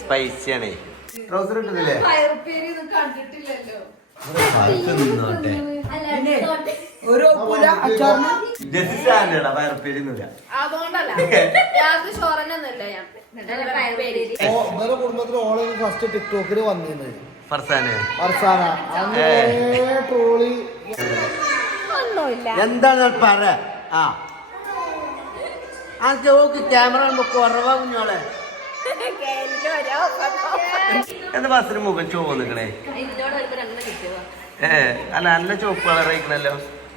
സ്പൈസിയാണേ. Trouser ഒരു അച്ചാറിന് ഇന്നലെ കുടുംബത്തിൽ ഓളെ ഫസ്റ്റ് വന്നിരുന്നത് ഫർസാന്. ട്രോളി. എന്താണ് പറ? ആ. ആ ഓക്ക് ക്യാമറ കുറവാ കുഞ്ഞോളെ എന്താ ബസ്സിന് മുഖം ചോവ് നിക്കണേ ഏ അല്ല നല്ല ചോപ്പ് കളർ കഴിക്കണല്ലോ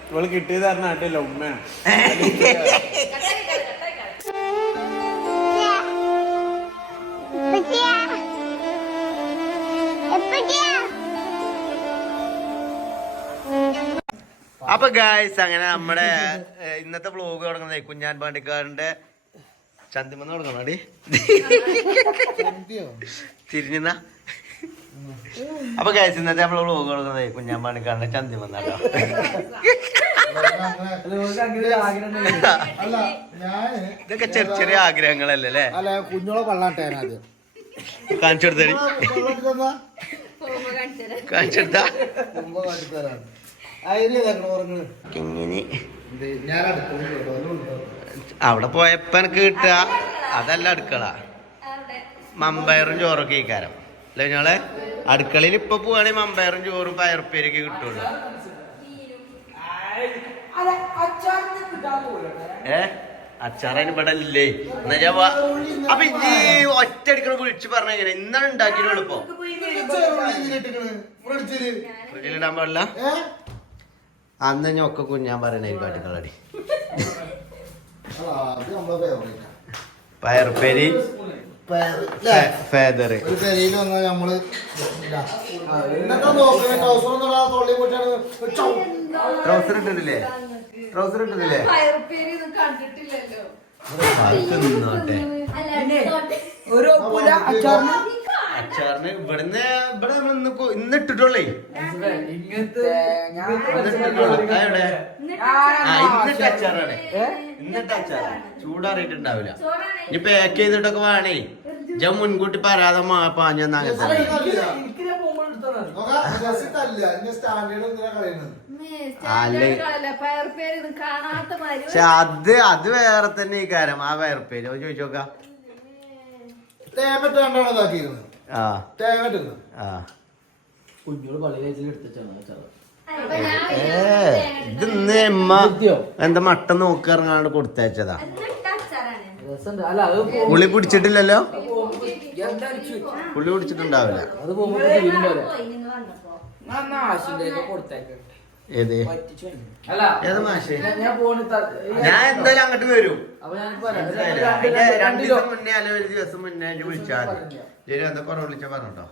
ഇവൾ കിട്ടിയത് പറഞ്ഞിട്ടില്ല ഉമ്മയാണ് അപ്പൊ ഗായ്സ് അങ്ങനെ നമ്മുടെ ഇന്നത്തെ വ്ലോഗ് തുടങ്ങുന്നത് കുഞ്ഞാൻ പാണ്ടിക്കാരന്റെ ചന്തിമന്ന് തുടങ്ങണം അടി. തിരിഞ്ഞ അപ്പൊ ഗായ്സ് ഇന്നത്തെ നമ്മളെ വ്ലോഗ് തുടങ്ങുന്നത് കുഞ്ഞാൻ പാണ്ടിക്കാരന്റെ ചന്തിമന്നാട്ടോ ഇതൊക്കെ ചെറിയ ചെറിയ ആഗ്രഹങ്ങളല്ലേ അല്ലേ? കുഞ്ഞോളെ കള്ളാട്ടെ കാണിച്ചെടുത്തേ കാണിച്ചു കൊടുത്തടി പള്ളാട്ടിക്കെന്നാ പോകുമ്പോ കാണിച്ചുതരാം. കാണിച്ചെടുത്താ? അവിടെ പോയപ്പോ എനിക്ക് കിട്ടുക. അതല്ല അടുക്കള. മമ്പയറും ചോറൊക്കെ ഈക്കാരം അല്ലെ ഞങ്ങളെ അടുക്കളയിൽ ഇപ്പൊ പോവാണെങ്കിൽ മമ്പയറും ചോറും പയർപ്പേരൊക്കെ കിട്ടുള്ളൂ. ഏ? അച്ചാറായി ഇവിടെ ഇല്ലേ? എന്നാ ഞാൻ വാ- അപ്പൊ ഈ ഒറ്റടിക്കണ വിളിച്ച് പറഞ്ഞ എങ്ങനെ? ഇന്നാണ് ഉണ്ടാക്കിയിട്ടുള്ളൂ ഇപ്പൊ. ഫ്രിഡ്ജിലിടാൻ പാടില്ല? അന്ന് ഞാൻ ഒക്കെ കുഞ്ഞാൻ പറയണ കാട്ടിക്കളടി ഫേവറേറ്റ് പയറുപ്പേരി ഫേദറ് ഒരു പെരയിൽ വന്നാൽ നമ്മൾ ട്രൗസർ ഇട്ടിട്ടില്ലേ ട്രൗസർ ഒരു അച്ചാറിന് അച്ചാറിന് ഇവിടുന്ന് ഇവിടെ നമ്മൾ ഇന്ന് കൊ- ഇന്ന് ഇട്ടിട്ടുള്ളേ. ആ, ഇന്നിട്ട് അച്ചാറാണ്? ഇന്നിട്ട് അച്ചാറ് ചൂടാറിയിട്ടുണ്ടാവില്ല. ഇനി പാക്ക് ചെയ്തിട്ടൊക്കെ വേണേ. ഞാൻ മുൻകൂട്ടി മാ- പാഞ്ഞെന്നാ സ്റ്റാൻഡേർഡ് കളയുന്നത്? മാതിരി പക്ഷെ അത് അത് വേറെ തന്നെ ഈ കാര്യം. ആ വയർപ്പേര് ഒന്ന് ചോദിച്ചു നോക്കാം. ഇതാക്കിയിരുന്നത് തേങ്ങ ഇട്ടിരുന്നു ആ. കുഞ്ഞോട് പള്ളി കഴിച്ചിൽ എമ്മ എന്താ മട്ട നോക്കി ഇറങ്ങാണ്ട് കൊടുത്തയച്ചതാ. പുളി പിടിച്ചിട്ടില്ലല്ലോ പുളി പിടിച്ചിട്ടുണ്ടാവില്ല ഏത്? പറ്റിച്ചു വാങ്ങി. അല്ല. ഏത് മാഷേ? ഞാൻ- ഞാൻ പോണ ഞാൻ എന്തായാലും അങ്ങോട്ട് വരും. രണ്ടു ദിവസം മുന്നേ അല്ല ഒരു ദിവസം മുന്നേ വിളിച്ചാൽ ജോലി എന്താ കുറവ് വിളിച്ചാ പറഞ്ഞോ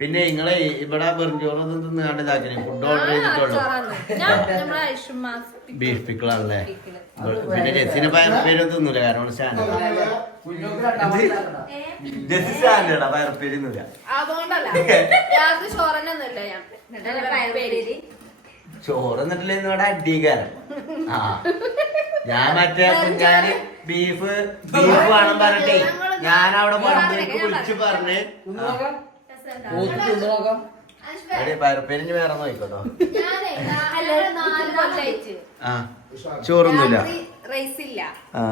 പിന്നെ നിങ്ങളെ ഇവിടെ വെറുതെ തിന്നാണ്ട് ഇതാക്കിനെ. ഫുഡ് ഓർഡർ ചെയ്തിട്ടുള്ളൂ. ബീഫ് പിക്കിളാണല്ലേ പിന്നെ ജെസ്സിനെ പയർപ്പേരും തിന്നൂല കാരണം സ്റ്റാൻഡേർഡ്. ജെസ്സി സ്റ്റാൻഡേർഡാ ചോറ് എന്നിട്ടില്ല ഇവിടെ അടികാരം ആ. ഞാൻ മറ്റേ കുഞ്ഞാന് ബീഫ് ബീഫ് വേണം പറഞ്ഞിട്ടേ. ഞാൻ അവിടെ വണ്ടിക്ക് വിളിച്ചു പറഞ്ഞ്. പയർപ്പേരിന് വേറെ നോക്കിക്കോട്ടോ ആ ചോറൊന്നുമില്ല? റൈസ് ഇല്ല. ആ.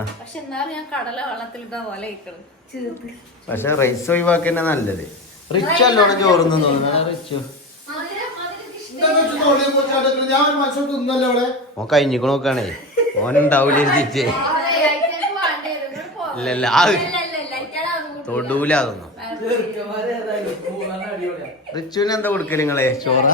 പക്ഷെ റൈസ് ഒഴിവാക്കന്നെ നല്ലത്. റിച്ച് അല്ലോണം ചോറുന്നു തോന്നുന്നു റിച്ചു എന്താന്ന് കഴിഞ്ഞിക്കണോക്കാണേ ഓൻ പോയിട്ടാണ് ഇട്ടിരുന്നത്. ഞാൻ ഒരു മനുഷ്യൻ തിന്നല്ലോ അവിടെ ഓൻ കഴിഞ്ഞിക്കണ നോക്കാണേ ഓൻ ഉണ്ടാവൂല ചിച്ചേ ഇല്ല ഇല്ല ആ തൊടൂല അതൊന്നും. റിച്ചുവിന് എന്താ കൊടുക്കൽ നിങ്ങളെ? ചോറ?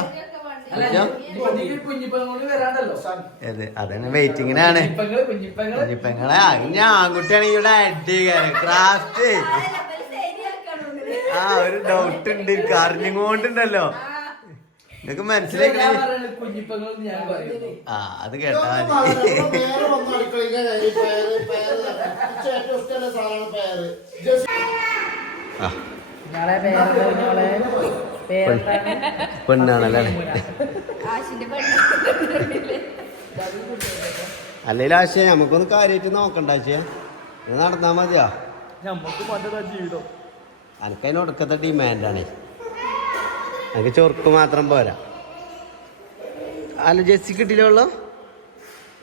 ഏത് അതന്നെ വെയിറ്റിങ്ങിനാണ്. കുഞ്ഞിപ്പങ്ങൾ കുഞ്ഞിപ്പങ്ങൾ. കുഞ്ഞിപ്പെങ്ങളെ ഞാൻ ആൺകുട്ടിയാണെങ്കിൽ ഇവിടെ അടി ക്രാഫ്റ്റ് ആ ഒരു ഡൗട്ട് ഉണ്ട് എനിക്ക് അറിഞ്ഞുകൊണ്ടുണ്ടല്ലോ നിങ്ങക്ക് മനസ്സിലായി ആ അത് കേട്ടാ പെണ്ണാണല്ലേ? അല്ലെങ്കിൽ ആശയ നമുക്കൊന്ന് കാര്യമായിട്ട് നോക്കണ്ട ആശയ. ഇത് നടന്നാ മതിയാ? നമുക്ക് ജീവിതം. അനക്കതിനൊടുക്കത്തെ ഡിമാൻഡാണ് എനിക്ക് ചൊറുക്ക് മാത്രം പോരാ. അല്ല ജെസ്സി കിട്ടിയില്ലോ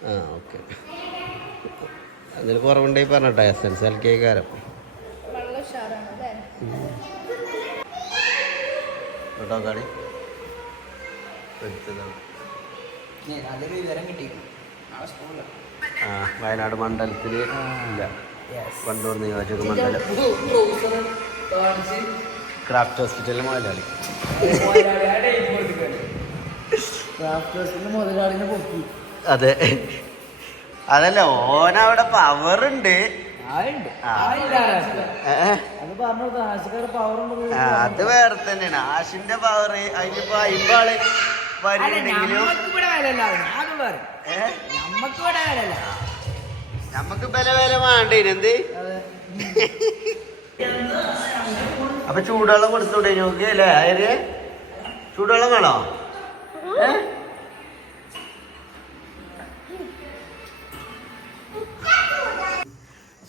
ആ ഓക്കെ. അതിൽ കുറവുണ്ടെങ്കിൽ പറഞ്ഞോട്ടെ S L C L K കാരം കേട്ടോ കളി? ആ വയനാട് മണ്ഡലത്തിൽ ഇല്ല. കണ്ടൂർ നിയോജക മണ്ഡലം. കാണിച്ച് ക്രാഫ്റ്റ് ഹോസ്പിറ്റലിലെ മുതലാളി. മുതലാളിനെ പൊക്കി. അതെ. അതല്ല ഓനവിടെ പവർ ഉണ്ട്? അത് വേറെ തന്നെയാണ്. ആശിന്റെ പവർ അതിനിപ്പോ അയിമ്പാൾ വരുന്നുണ്ടെങ്കിലും നമുക്ക് ബല വില വേണ്ടേന് എന്ത്? അപ്പൊ ചൂടുവെള്ളം കൊടുത്തൂടെ നോക്കി അല്ലേ അയര് ചൂടുവെള്ളം വേണോ?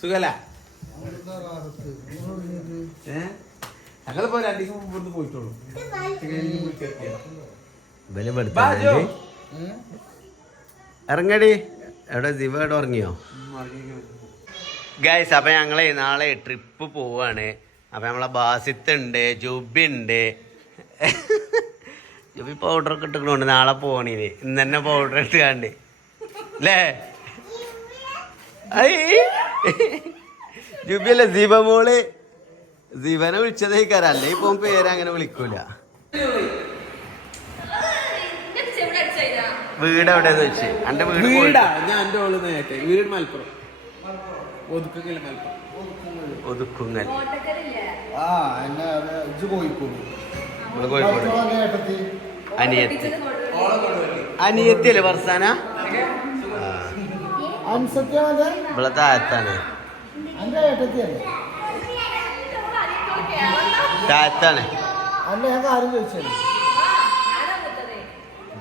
സുഖല്ല? ഞങ്ങളിപ്പോ രണ്ടു ദിവസം മുമ്പ് പോയിട്ടുള്ളൂ. ഇവൽ ഇവിടുത്തെ ബാജോ. ഉണ്ട്. ഇറങ്ങടി. എവിടെ ദിവ എവിടെ ഉറങ്ങിയോ? ഗൈസ് അപ്പൊ ഞങ്ങളെ നാളെ ട്രിപ്പ് പോവാണ്. അപ്പൊ നമ്മളെ ബാസിത്ത് ഉണ്ട് ജുബി ഉണ്ട് ജുബി പൗഡർ ഒക്കെ ഇട്ടിട്ടുണ്ട് നാളെ പോണീന് ഇന്ന് തന്നെ പൗഡർ ഇട്ട് കണ്ട് അല്ലേ ജുബി അല്ലേ ദീപ മോൾ. ദീപനെ വിളിച്ചതേക്കാരം. അല്ലേ ഇപ്പൊ പേര് അങ്ങനെ വിളിക്കൂല. വീട് എവിടെയെന്ന് വെച്ചേ എന്റെ വീട്. വീടാ ഞാൻ എന്റെ വീട് മലപ്പുറം. ഒതുക്കൽ മലപ്പുറം ഒതുക്കുങ്ങൽ ആ എന്നെ ഇജ്ജ് പോയിക്കോളൂ നമ്മൾ കോഴിക്കോട്. ഏട്ടത്തി അനിയത്തി. അനിയത്തിയല്ലേ വർസാന ഇവിടെ താഴത്താണ്. താഴത്താണ്. അല്ല ഞാൻ കാര്യം ചോദിച്ചത്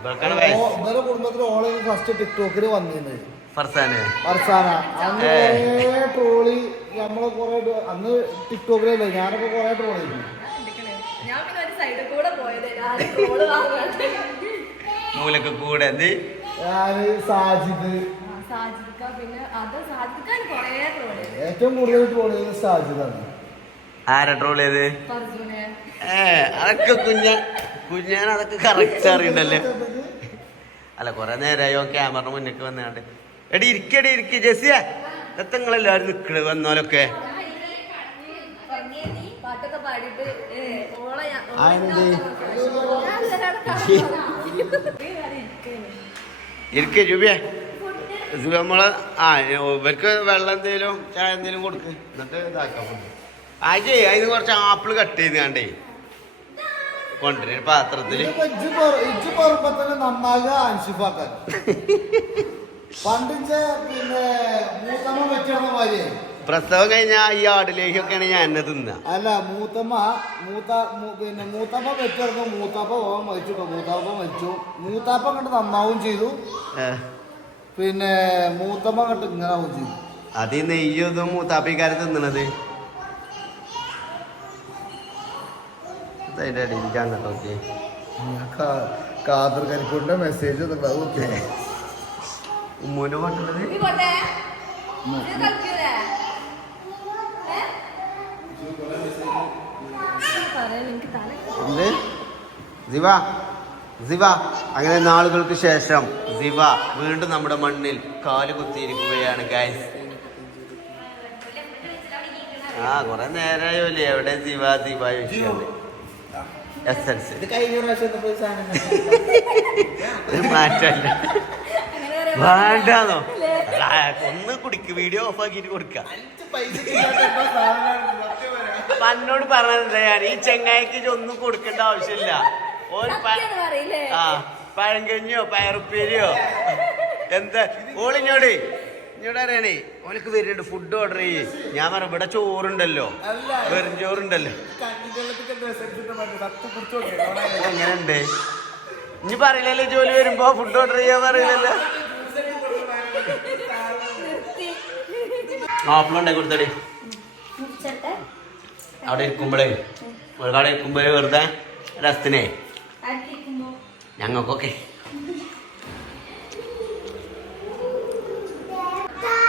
ഇവരുടെ കുടുംബത്തിൽ ഓളെ ഫസ്റ്റ് ടിക്ടോക്കിൽ വന്നിരുന്നത് ഫർസാന്. ഫർസാന. അന്ന് കുറേ ട്രോളി നമ്മളെ കുറെ അന്ന് ടിക്ടോക്കിലല്ലേ ഞാനൊക്കെ കുറെ ട്രോൾ ചെയ്തു. കൂടെ മൂലക്ക് എന്ത്? ഞാൻ സാജിദ്. ഏറ്റവും കൂടുതൽ ട്രോൾ ചെയ്തത് സാജിദാണ്. ആരാ ട്രോൾ ചെയ്ത് ഏ അതൊക്കെ കുഞ്ഞ കുഞ്ഞാൻ അതൊക്കെ കറക്റ്റ് അറിയണ്ടല്ലേ? അല്ല കൊറേ നേരമായോ ക്യാമറ മുന്നിക്ക് വന്നാണ്ട് എടി ഇരിക്കടി ഇരിക്ക ജെസിയ എത്തങ്ങളെല്ലാരും നിക്കണ് വന്നോലൊക്കെ. ഇരിക്കേന്. ജുബിയെ. നമ്മൾ ആ ഇവർക്ക് വെള്ളം എന്തേലും ചായ എന്തേലും കൊടുക്ക്. എന്നിട്ട് ഇതാക്കാം. ആജേ അതിന് കുറച്ച് ആപ്പിൾ കട്ട് ചെയ്ത് കണ്ടേ. കൊണ്ടുവരും പാത്രത്തിൽ. പ്രസവം കഴിഞ്ഞ ഈ ആടിലേക്കൊക്കെയാണ് ഞാൻ എന്നെ തിന്ന. അല്ല മൂത്തമ്മ മൂത്ത പിന്നെ മൂത്തപ്പ വെച്ചിരുന്നു മൂത്താപ്പ പോകാൻ മരിച്ചു മൂത്താപ്പ മരിച്ചു. മൂത്താപ്പ കണ്ട് നന്നാവും ചെയ്തു. പിന്നെ മൂത്തമ്മ കണ്ട് ഇങ്ങനെ ആവും ചെയ്തു. അത് നെയ്യൊന്നും മൂത്താപ്പിക്കാരെ തിന്നണത്. അതിന്റെ അടിയിലേക്ക് അങ്ങോട്ട് നോക്കി ഞാൻ കാ- കാതർ കരിക്കൂട്ടിന്റെ മെസ്സേജ് ഓക്കെ. എന്ത്? അങ്ങനെ നാളുകൾക്ക് ശേഷം സിവ വീണ്ടും നമ്മുടെ മണ്ണിൽ കാൽ കുത്തിയിരിക്കുകയാണ് ഗൈസ് ആ കൊറേ നേരമായോല്ലേ എവിടെ സിവ? സിവ ചോദിച്ചുണ്ട് എസ് എൽ ഇത് കഴിഞ്ഞ പ്രാവശ്യം പോയി സാധനം ഒരു മാറ്റല്ല വേണ്ടാന്നോ? ഒന്ന് കുടിക്ക് വീഡിയോ ഓഫ് ആക്കിയിട്ട് കൊടുക്ക. പന്നോട് എന്നോട് പറഞ്ഞത് ഞാൻ ഈ ചെങ്ങായിക്ക് ഒന്നും കൊടുക്കേണ്ട ആവശ്യമില്ല. ഓൻ ആ പഴങ്കഞ്ഞോ പയറുപ്പേരിയോ? എന്താ? ഓളിഞ്ഞോട്. അറിയണേ ഓനക്ക് വരുന്നുണ്ട് ഫുഡ് ഓർഡർ ചെയ്യേ. ഞാൻ പറഞ്ഞു ഇവിടെ ചോറുണ്ടല്ലോ. വെറും ചോറുണ്ടല്ലോ. എങ്ങനെയുണ്ട്? ഇനി പറയില്ലല്ലോ ജോലി വരുമ്പോ ഫുഡ് ഓർഡർ ചെയ്യാൻ പറയില്ലല്ലോ. ആപ്പിളുണ്ടായി കൊടുത്തടി. അവിടെ ഇരിക്കുമ്പോഴേ അവിടെ ഇരിക്കുമ്പോഴേ വെറുതെ രസത്തിനേ. ഞങ്ങൾക്കൊക്കെ.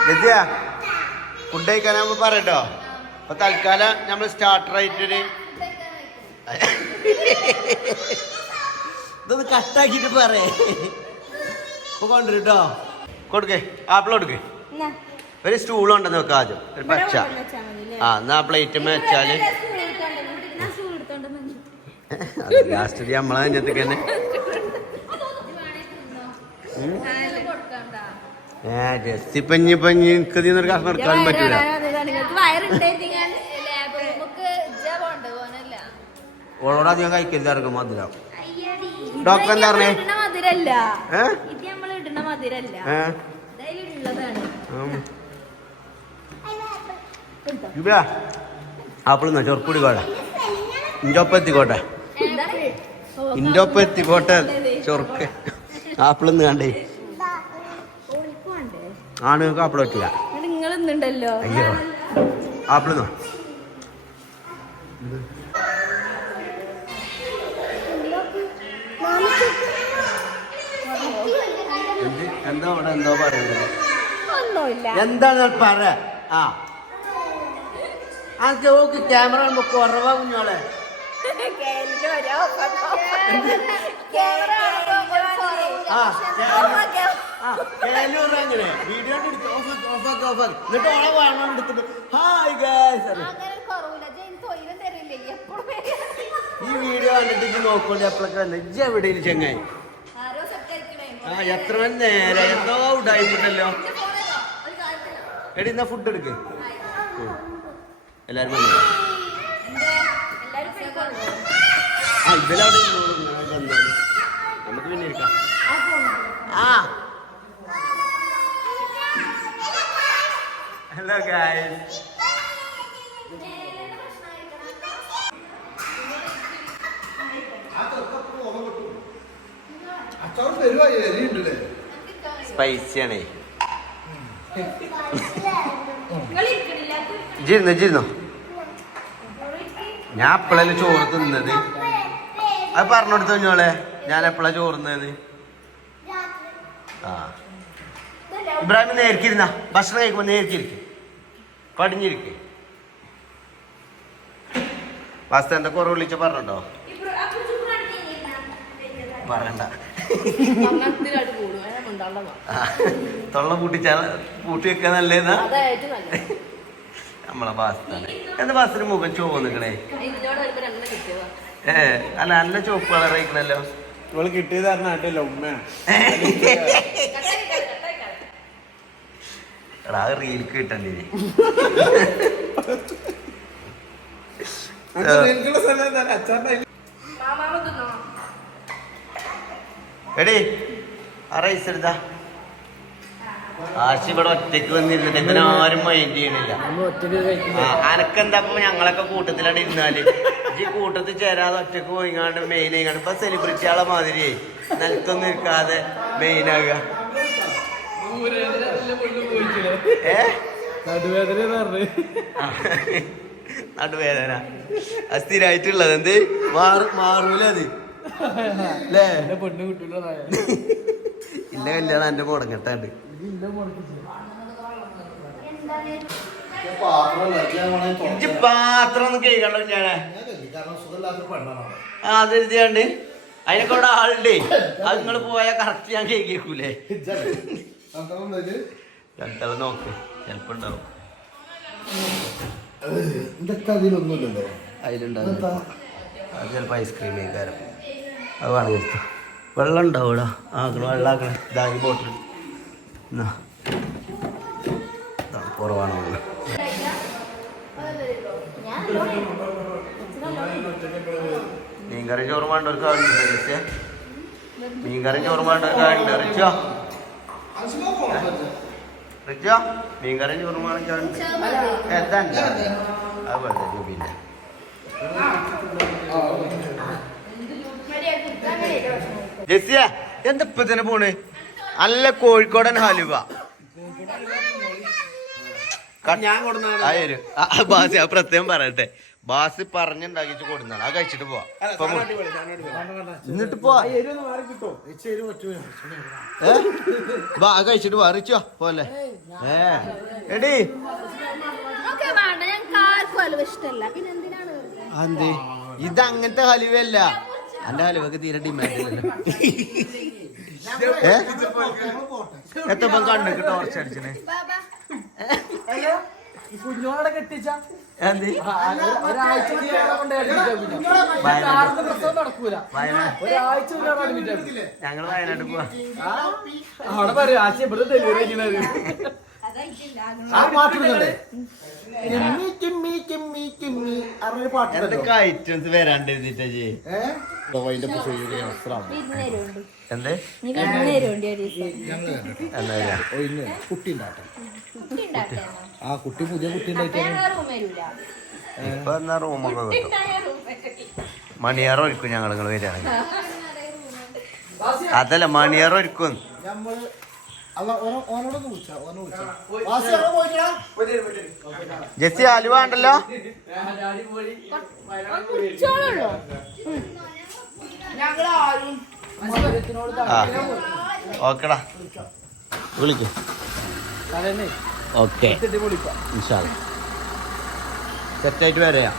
വിദ്യ ഫുഡ് കഴിക്കാനാകുമ്പോ പറയട്ടോ. അപ്പൊ തൽക്കാലം നമ്മൾ സ്റ്റാർട്ടർ ആയിട്ടൊരു ഇതൊന്ന് കട്ടാക്കിട്ട് പറയേ. ഇപ്പൊ കൊണ്ടുവരുട്ടോ കൊടുക്കേ ആപ്പിൾ കൊടുക്കേ. ഒരു സ്റ്റൂൾ ഉണ്ടെന്ന് വെക്കാം ആദ്യം ഒരു പച്ച? ആ എന്നാ പ്ലേറ്റ് വെച്ചാൽ. ലാസ്റ്റ് നമ്മളെ തന്നെ. ഏ ജസ്റ്റ് ഇപ്പൊ ഇനി എനിക്ക് ഇതിന്നൊരു കഷ്ണം എടുക്കാൻ പറ്റൂല ഓളോട് അധികം കഴിക്കരുത് ഇറങ്ങും മധുരം. ഡോക്ടർ എന്താ പറഞ്ഞേ? ഇത് ഇടണ മധുരല്ല ഏ? ഇത് നമ്മൾ ഇടണ മധുരല്ല ഏ ഇതതിലുള്ളതാണ് ഉം. എടുത്തോ. ഇവിടാ ആപ്പിൾ എന്നാ ചൊറുക്കൂടി കോട്ടെ ഇഞ്ചൊപ്പം എത്തിക്കോട്ടെ എന്താണ്? ഇഞ്ചൊപ്പം എത്തിക്കോട്ടെ ചൊറുക്ക് ആപ്പിൾ ഇന്ന് കണ്ടേ ഓൾക്ക് വേണ്ടേ? ആണുങ്ങൾക്ക് ആപ്പിൾ പറ്റില്ല. ഇന്നുണ്ടല്ലോ അയ്യോ. ആപ്പിൾ എന്താ? അവിടെ എന്തോ പറയുന്നത്? എന്താണ് പറ? ആ. ആ ചോക്ക് ക്യാമറ കുറവാ കുഞ്ഞോളെ ആ അങ്ങനെ വീഡിയോ എന്നിട്ട് ഓളെ വേണം എടുത്തിട്ട് ഹായ് എപ്പോഴും ഈ വീഡിയോ കണ്ടിട്ട് ഇജ്ജ് അപ്പോഴൊക്കെ വന്നെ? ഇജ്ജ് എവിടെയും ചെങ്ങായി? ആ എത്ര മണി നേരെ? എന്തോ ഉണ്ടായിട്ടല്ലോ എടി എന്നാ ഫുഡ് എടുക്ക്. എല്ലാരും വന്നു? ആ വന്നാൽ. നമുക്ക് പിന്നെ ഇരിക്കാം. ആ. ഹലോ ഗായ്സ് സ്പൈസിയാണേ ഇജിരുന്നോ ഇജിരുന്നോ ഞാൻ എപ്പോഴല്ലേ ചോറ് തിന്നത്? അത് പറഞ്ഞെടുത്തു കഴിഞ്ഞോളെ ഞാൻ എപ്പോഴാ ചോറ് തിന്നത്? ആ. ഇബ്രാഹിം നേരിക്കിരുന്ന. ഭക്ഷണം കഴിക്കുമ്പോ നേരിക്കിരിക്കും. പടിഞ്ഞിരിക്കും. വാസ്തു എന്താ കുറവ് വിളിച്ച പറഞ്ഞോ പറയണ്ട. തൊള്ള പൂട്ടിച്ച പൂട്ടി വെക്കാൻ നല്ലതാ. നമ്മളെ ബാസ്താണ് എന്താ ബാസിന് മുഖം ചോവ് നിക്കണേ? ഏ അല്ല നല്ല ചോപ്പ് കളർ കഴിക്കണല്ലോ ഇവൾ കിട്ടിയത് പറഞ്ഞിട്ടില്ല ഉമ്മയാണ്. എടാ അത് റീൽക്ക് കിട്ടണ്ടേ എടീ ആ റൈസ് എടുത്താ. ആശി ഇവിടെ ഒറ്റയ്ക്ക് വന്നിരുന്നിട്ട് ഇങ്ങനെ ആരും മൈൻഡ് ചെയ്യണില്ല. അനക്കെന്താക്കുമ്പോ ഞങ്ങളൊക്കെ കൂട്ടത്തിലാണ് ഇരുന്നാൽ? ഈ കൂട്ടത്തിൽ ചേരാതെ ഒറ്റയ്ക്ക് പോയിങ്ങാണ്ട് മെയിൻ ആയിങ്ങാണ്ട്. ഇപ്പൊ സെലിബ്രിറ്റികളെ മാതിരി നിലത്തൊന്നും ഇരിക്കാതെ മെയിൻ ആകുക നടുവേദന അസ്ഥിരായിട്ടുള്ളത് അത് സ്ഥിരമായിട്ടുള്ളത് എന്ത്? മാറ- മാറൂല അത്? ഇല്ല കല്യാണം എന്റെ മുടങ്ങട്ടാണ്ട് പാത്രം ഞാൻ വേണമെങ്കിൽ ഇജ്ജ് തുറക്കാം. പാത്രം ഒന്നും കേൾക്കണ്ടോ ഞാനേ ഞാൻ കാരണം സുഖമില്ലാത്തൊരു പെണ്ണാണ് ആ അത് എഴുതിയാണ്ട് അതിനൊക്കെ അവിടെ ആളുണ്ടേ. അത് നിങ്ങൾ പോയാൽ കറക്റ്റ് ഞാൻ കേൾക്കൂലേ രണ്ടാളെ നോക്ക് ചിലപ്പോ ഉണ്ടാവും. ഇതൊക്കെ അതിലൊന്നുമില്ലല്ലോ. അതിലുണ്ടാവും ഇതെന്താ? അത് ചിലപ്പോ ഐസ്ക്രീം കഴിക്കാരം അത് വേണമെങ്കിൽ എടുത്തോ. വെള്ളം ഉണ്ടാവും ഇവിടെ ആക്കണം വെള്ളം ആക്കണം. ഇതാക്കി ബോട്ടിൽ എന്നാ. കുറവാണ് വെള്ളം. മീൻകറി ചോറ് വേണ്ടവർക്ക് റിച്ചേ മീൻകറി ചോറ് വേണ്ടവർക്ക് ഒരു കാര്യം സജ്ജ. മീൻകറി ചോറ് വേണ്ട എന്താ അത് വെറുതെ ജെസിയ എന്താ ഇപ്പൊ തന്നെ പോണ്? നല്ല കോഴിക്കോടൻ ഹലുവ. ഞാൻ കൊടുക്കുന്ന പ്രത്യേകം പറയട്ടെ. ബാസ് പറഞ്ഞുണ്ടാക്കിച്ച് കൊടുന്നാണ്. ആ കഴിച്ചിട്ട് പോവാ. ഇപ്പൊ മു- എന്നിട്ട് പോവാ. ബാ ആ കഴിച്ചിട്ട് പോവാ. റിച്ചോ പോലെ ഏ. എടി. അതെ ഇത് അങ്ങനത്തെ ഹലുവല്ല എന്റെ ഹലുവക്ക് തീരെ ഡിമാൻഡ് ഏ? എത്തപ്പം കണ്ണൊക്കെ ടോർച്ച് അടിച്ചേ കുഞ്ഞോടെ കെട്ടിച്ച? ഒരാഴ്ച പ്രസവം നടക്കൂല. ഒരാഴ്ച ഞങ്ങൾ വയനാട് പോവാ. അവിടെ പറയും ആഴ്ച ഇവിടെ ഡെലിവറി കഴിക്കുന്നത് ഐറ്റംസ് വരാണ്ട് എഴുതിട്ടാ എന്ത്? ഞങ്ങൾ കുട്ടി ആ കുട്ടി പുതിയ കുട്ടി ഇപ്പൊ എന്നാ റൂമൊക്കെ കിട്ടും മണിയാറ് ഒരുക്കും ഞങ്ങൾ നിങ്ങൾ വരികയാണെങ്കിൽ. അതല്ല മണിയാറ് ഒരുക്കും. ജസ്സി അലുവ ഉണ്ടല്ലോ കുടിച്ചോളുള്ളൂ ആ ഓക്കെടാ. വിളിക്ക്. ഓക്കെ. സെറ്റായിട്ട് വരാ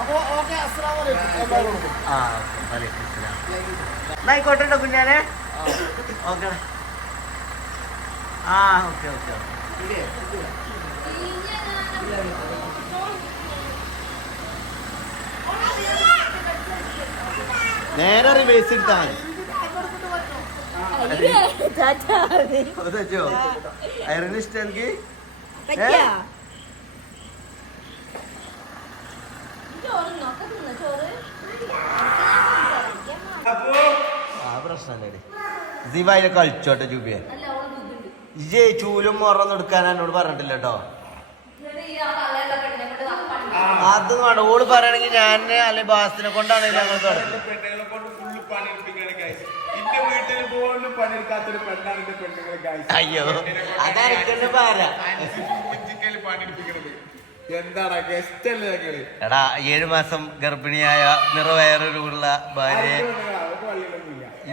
അപ്പൊ ഓക്കെ അസ്സലാമു അലൈക്കും എല്ലാവരോടും ആ വലൈക്കും സ്സലാം. എന്നാ ആയിക്കോട്ടെ ട്ടോ കുഞ്ഞാനെ ഓക്കെ ആ ഓക്കെ ഓക്കെ. നേരെ റിവേഴ്സ് എടുത്താ മതി. അയറിന് ഇഷ്ടം എനിക്ക്? ആ പ്രശ്നല്ലേ ദിവായിലെ കളിച്ചോട്ടെ ജൂബിയെ ബുദ്ധിമുട്ട് ഇജേ ചൂലും മുറന്നെടുക്കാൻ എന്നോട് പറഞ്ഞിട്ടില്ല കേട്ടോ. അത് വേണ്ട ഓൾ പറയണെങ്കിൽ ഞാൻ അല്ലെ ബാസിനെ കൊണ്ടാണ് ഞങ്ങൾ തുടങ്ങുന്നത് പെണ്ണുങ്ങളെ കൊണ്ട് ഫുള്ള് ഗൈസ് എന്റെ വീട്ടിൽ പോലും പണിയെടുക്കാത്തൊരു പെണ്ണാണ് എന്റെ പെണ്ണുങ്ങൾ ഗൈസ് അയ്യോ അതായിരിക്കും പാര ഫിസിക്കലി പണിയെടുപ്പിക്കണത്. എന്താണ് ഗസ്റ്റ് അല്ലേ ഞങ്ങൾ? എടാ ഏഴു മാസം ഗർഭിണിയായ നിറവയറുള്ള ഭാര്യ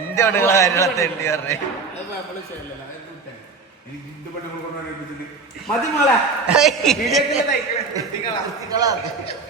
ഇന്ത്യ ഇന്റെ പെണ്ണുങ്ങളെ കാര്യങ്ങളൊക്കെ ഉണ്ട് പറഞ്ഞേ. മതി മോളെ.